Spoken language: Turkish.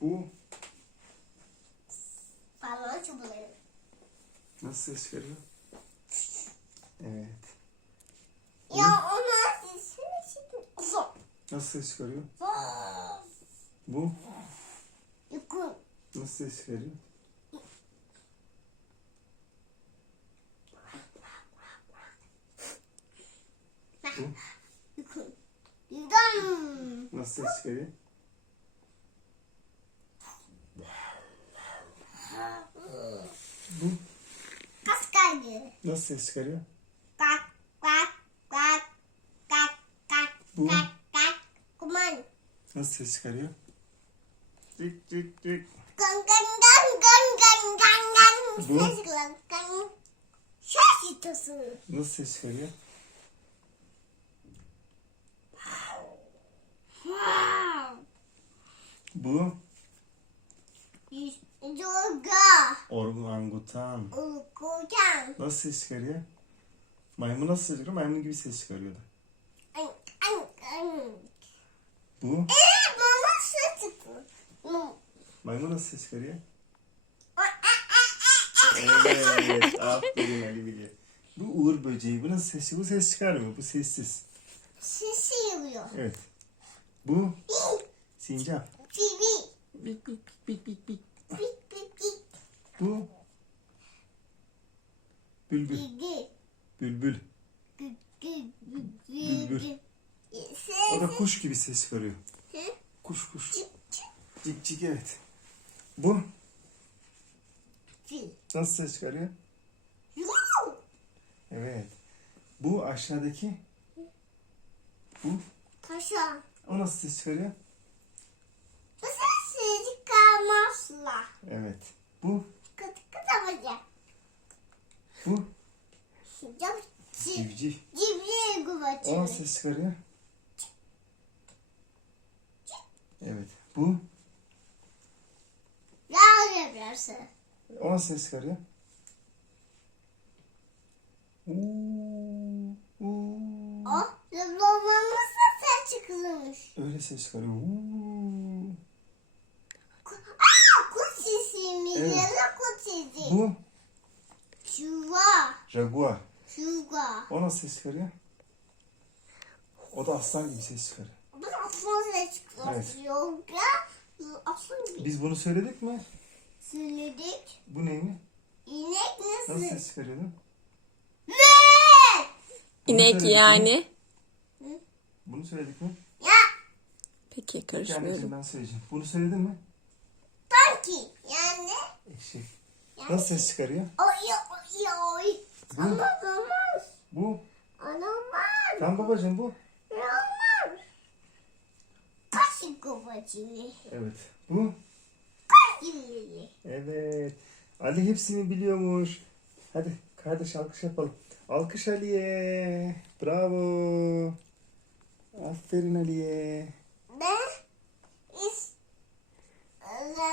Bu Balon çubuğu. nasıl ses veriyor? Evet. Ya ona sesini şimdi uzun. Nasıl ses çıkarıyor? Bu Yukun. nasıl ses veriyor? Bu. Nasıl ses çıkarıyor? Kas kaydı. nasıl ses çıkarıyor? Kak kak kak kak kak Bu kak kak. Kuman. nasıl ses çıkarıyor? Tık tık. Gang gang gang gang gang gang gang. Bu? Ses gang gang. Ses itosu. Nasıl ses çıkarıyor? Bu Yoga. organgutan. Uykucan. Nasıl ses çıkarıyor? Maymun nasıl ses çıkarıyor? Maymun gibi ses çıkarıyordu. An. Bu Ee, bana ses çıktı. Maymun nasıl ses çıkarıyor? Evet, aferin Ali biliyor. Bu uğur böceği. Bu nasıl ses? Bu ses çıkarmıyor. Bu sessiz. Sesi yürüyor. Evet. Bu sincap. Bik bik bik bik bik. Pik pik pik. Bu bülbül. Bülbül. Bülbül. gü- O da kuş gibi ses çıkarıyor. Kuş kuş. Cik cik evet. Bu nasıl ses çıkarıyor? Evet. Bu aşağıdaki. Bu Taşa. o nasıl ses çıkarıyor? Bu sesi çıkarmazlar. Evet. Bu kıt yapacak. bu Sıcak cip. civciv. Cipli O nasıl ses çıkarıyor? Evet. Bu Yağ yapıyorsun. o nasıl ses çıkarıyor? Uuu, uuu. O zıplamanızda ses çıkılmış. Öyle ses çıkarıyor. Uuu. Evet. Sesi. Bu Şuva. jaguar. Şuva. O nasıl ses çıkarıyor? O da aslan gibi ses çıkarıyor. Bu da aslan ses çıkıyor. Evet. Aslan gibi Biz bunu söyledik mi? söyledik. Bu ne mi? İnek Nasıl nasıl? ses çıkarıyordu? Ne? İnek söyledik mi? yani. Bunu söyledik mi? Ya Peki Peki karışmıyorum. anneciğim ben söyleyeceğim. Bunu söyledin mi? tanki. Yani. Eşek. yani. Nasıl ses çıkarıyor? Oy oy oy. Bu, Ama olmaz. bu. Anomaz. Tamam babacığım bu. Olmaz. Kaşık kovacını. Evet. Bu. Kaşık Evet. Ali hepsini biliyormuş. Hadi kardeş alkış yapalım. Alkış Ali'ye. Bravo. Aferin Ali'ye.